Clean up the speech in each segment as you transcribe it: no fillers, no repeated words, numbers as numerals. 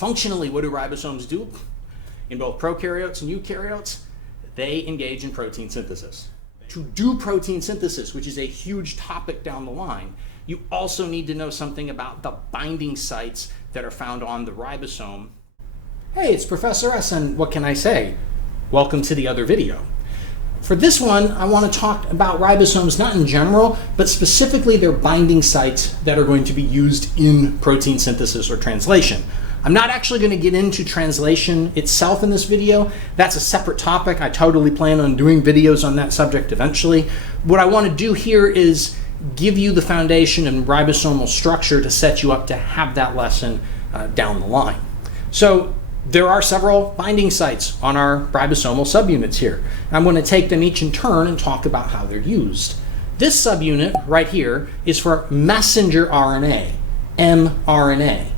Functionally, what do ribosomes do? In both prokaryotes and eukaryotes, they engage in protein synthesis. To do protein synthesis, which is a huge topic down the line, you also need to know something about the binding sites that are found on the ribosome. Hey, it's Professor S, and what can I say? Welcome to the other video. For this one, I want to talk about ribosomes not in general, but specifically their binding sites that are going to be used in protein synthesis or translation. I'm not actually going to get into translation itself in this video. That's a separate topic. I totally plan on doing videos on that subject eventually. What I want to do here is give you the foundation and ribosomal structure to set you up to have that lesson down the line. So there are several binding sites on our ribosomal subunits here. I'm going to take them each in turn and talk about how they're used. This subunit right here is for messenger RNA, mRNA.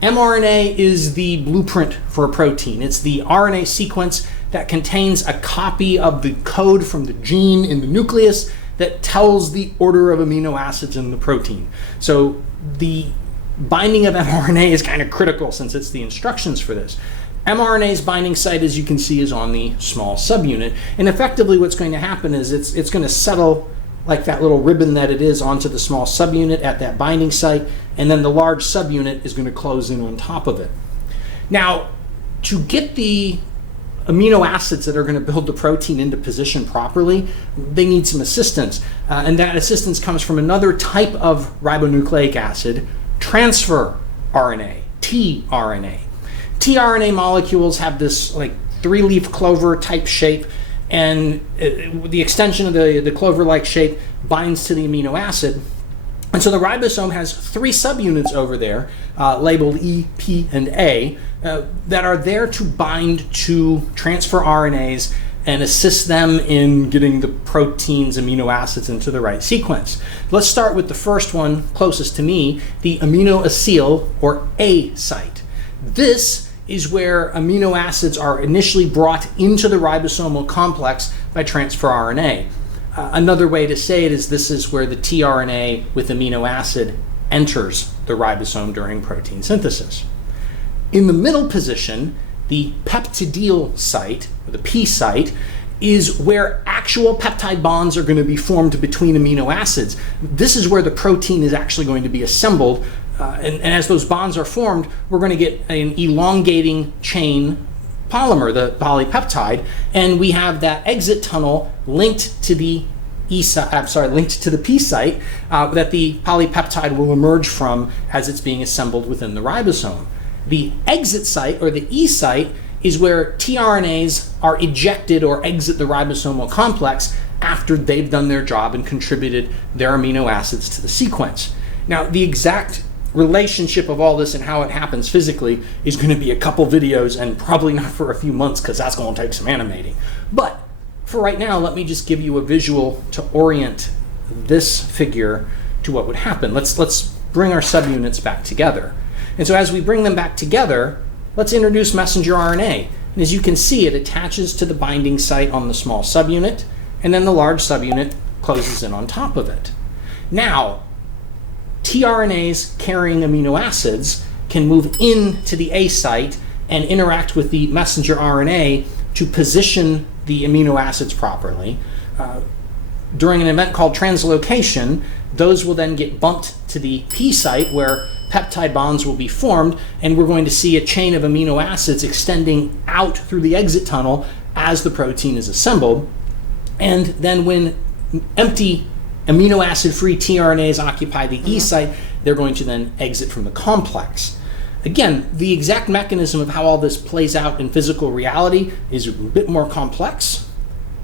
mRNA is the blueprint for a protein. It's the RNA sequence that contains a copy of the code from the gene in the nucleus that tells the order of amino acids in the protein. So the binding of mRNA is kind of critical since it's the instructions for this. mRNA's binding site, as you can see, is on the small subunit. And effectively what's going to happen is it's going to settle like that little ribbon that it is onto the small subunit at that binding site, and then the large subunit is going to close in on top of it. Now, to get the amino acids that are going to build the protein into position properly, they need some assistance. And that assistance comes from another type of ribonucleic acid, transfer RNA, tRNA. tRNA molecules have this like three-leaf clover type shape, and the extension of the clover-like shape binds to the amino acid. And so the ribosome has three subunits over there, labeled E, P, and A, that are there to bind to transfer RNAs and assist them in getting the protein's amino acids into the right sequence. Let's start with the first one closest to me, the aminoacyl or A site. This is where amino acids are initially brought into the ribosomal complex by transfer RNA. Another way to say it is this is where the tRNA with amino acid enters the ribosome during protein synthesis. In the middle position, the peptidyl site, or the P site, is where actual peptide bonds are going to be formed between amino acids. This is where the protein is actually going to be assembled. And as those bonds are formed, we're going to get an elongating chain polymer, the polypeptide, and we have that exit tunnel linked to the P site that the polypeptide will emerge from as it's being assembled within the ribosome. The exit site, or the E site, is where tRNAs are ejected or exit the ribosomal complex after they've done their job and contributed their amino acids to the sequence. Now, the exact relationship of all this and how it happens physically is going to be a couple videos, and probably not for a few months because that's going to take some animating. But for right now, let me just give you a visual to orient this figure to what would happen. Let's bring our subunits back together. And so as we bring them back together, let's introduce messenger RNA. And as you can see, it attaches to the binding site on the small subunit, and then the large subunit closes in on top of it. Now, tRNAs carrying amino acids can move into the A site and interact with the messenger RNA to position the amino acids properly. During an event called translocation, those will then get bumped to the P site where peptide bonds will be formed, and we're going to see a chain of amino acids extending out through the exit tunnel as the protein is assembled. And then when empty amino acid-free tRNAs occupy the E site, they're going to then exit from the complex. Again, the exact mechanism of how all this plays out in physical reality is a bit more complex,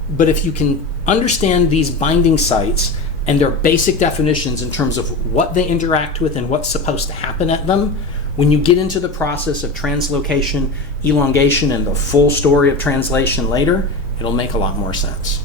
but if you can understand these binding sites and their basic definitions in terms of what they interact with and what's supposed to happen at them, when you get into the process of translocation, elongation, and the full story of translation later, it'll make a lot more sense.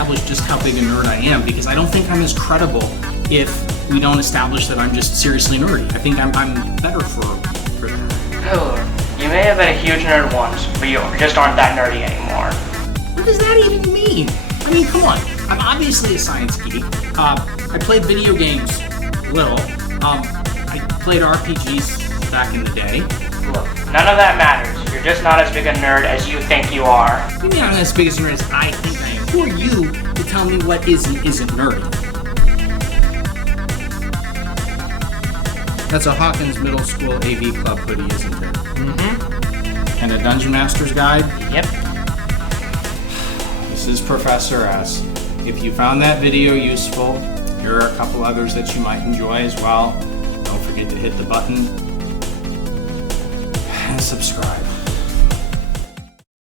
establish just how big a nerd I am, because I don't think I'm as credible if we don't establish that I'm just seriously nerdy. I think I'm better for that. Oh, you may have been a huge nerd once, but you just aren't that nerdy anymore. What does that even mean? I mean, come on. I'm obviously a science geek. I played video games a little. I played RPGs back in the day. Look, none of that matters. You're just not as big a nerd as you think you are. You mean I'm as big a nerd as I think I am? Who are you to tell me what is and isn't nerdy? That's a Hawkins Middle School AV Club hoodie, isn't it? Mm-hmm. And a Dungeon Master's Guide? Yep. This is Professor S. If you found that video useful, here are a couple others that you might enjoy as well. Don't forget to hit the button and subscribe.